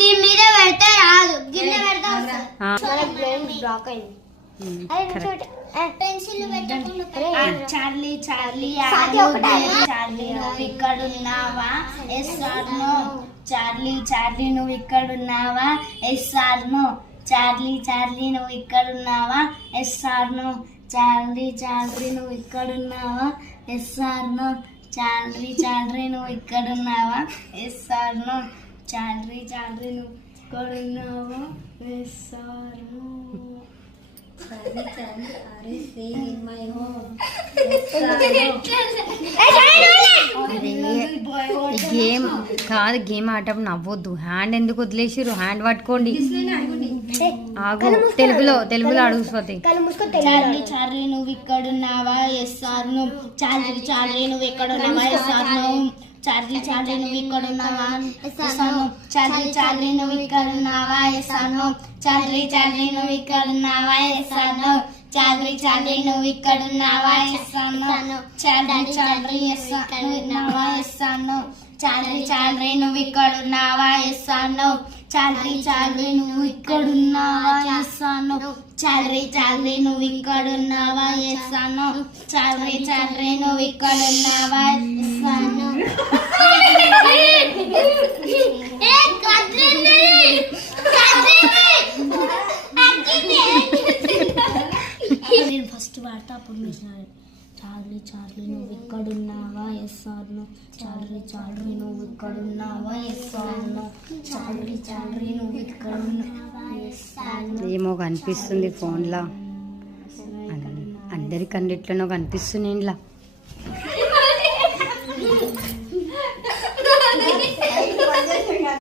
దీని మీద పెడితే రాదు, గిన్నె పెడితే పెన్సిల్ చార్లీ చార్లీ చార్లీ నువ్వు ఇక్కడున్నావా, yes or no. Charlie Charlie నువ్వు ఇక్కడున్నావా, yes or no. Charlie Charlie నువ్వు ఇక్కడున్నావా, yes or no. Charlie Charlie నువ్వు ఇక్కడున్నావా, yes or no. Charlie Charlie నువ్వు ఇక్కడున్నావా, yes or no. Charlie Charlie నువ్వు ఇక్కడున్నావా, ఎస్ ఆర్ నో. గేమ్ కాదు, గేమ్ ఆటప్పుడు నవ్వొద్దు. హ్యాండ్ ఎందుకు వదిలేసిరు? హ్యాండ్ పట్టుకోండి. ఆగు, తెలుగులో అడుగు స్వతి. చార్లీ చార్లీ నువ్వు ఇక్కడున్నావా, yes or no. Charlie Charlie నువ్వు ఇక్కడున్నావా, yes or no. Charlie Charlie నువ్వు ఇక్కడున్నావా, yes or no. Charlie Charlie నువ్వు ఇక్కడున్నావా, yes or no. Charlie Charlie నువ్వు ఇక్కడున్నావా, yes or no. Charlie Charlie నువ్వు ఇక్కడున్నావా, yes or no. Charlie Charlie yes ఇక్కడున్నావా, yes or no. Charlie Charlie నువ్వు ఇక్కడున్నావా, yes or no. Charlie Charlie నువ్వు ఇక్కడున్నావా, yes or no. Charlie Charlie నువ్వు ఇక్కడున్నావా, yes or no. Charlie Charlie నువ్వు ఇక్కడున్నావా, ఎస్ ఆర్ నో. నేను ఫస్ట్ వాడతా, అప్పుడు మీరు చార్లీ చార్లీ నువ్వు ఇక్కడున్నావా, yes or no. Charlie Charlie నువ్వు ఇక్కడున్నావా, yes or no. Charlie Charlie నువ్వు ఇక్కడున్నావా, ఎస్ ఆర్ నో. ఏమో కనిపిస్తుంది ఫోన్లో, అందరికన్నిట్లోనో కనిపిస్తుంది ఇంట్లో.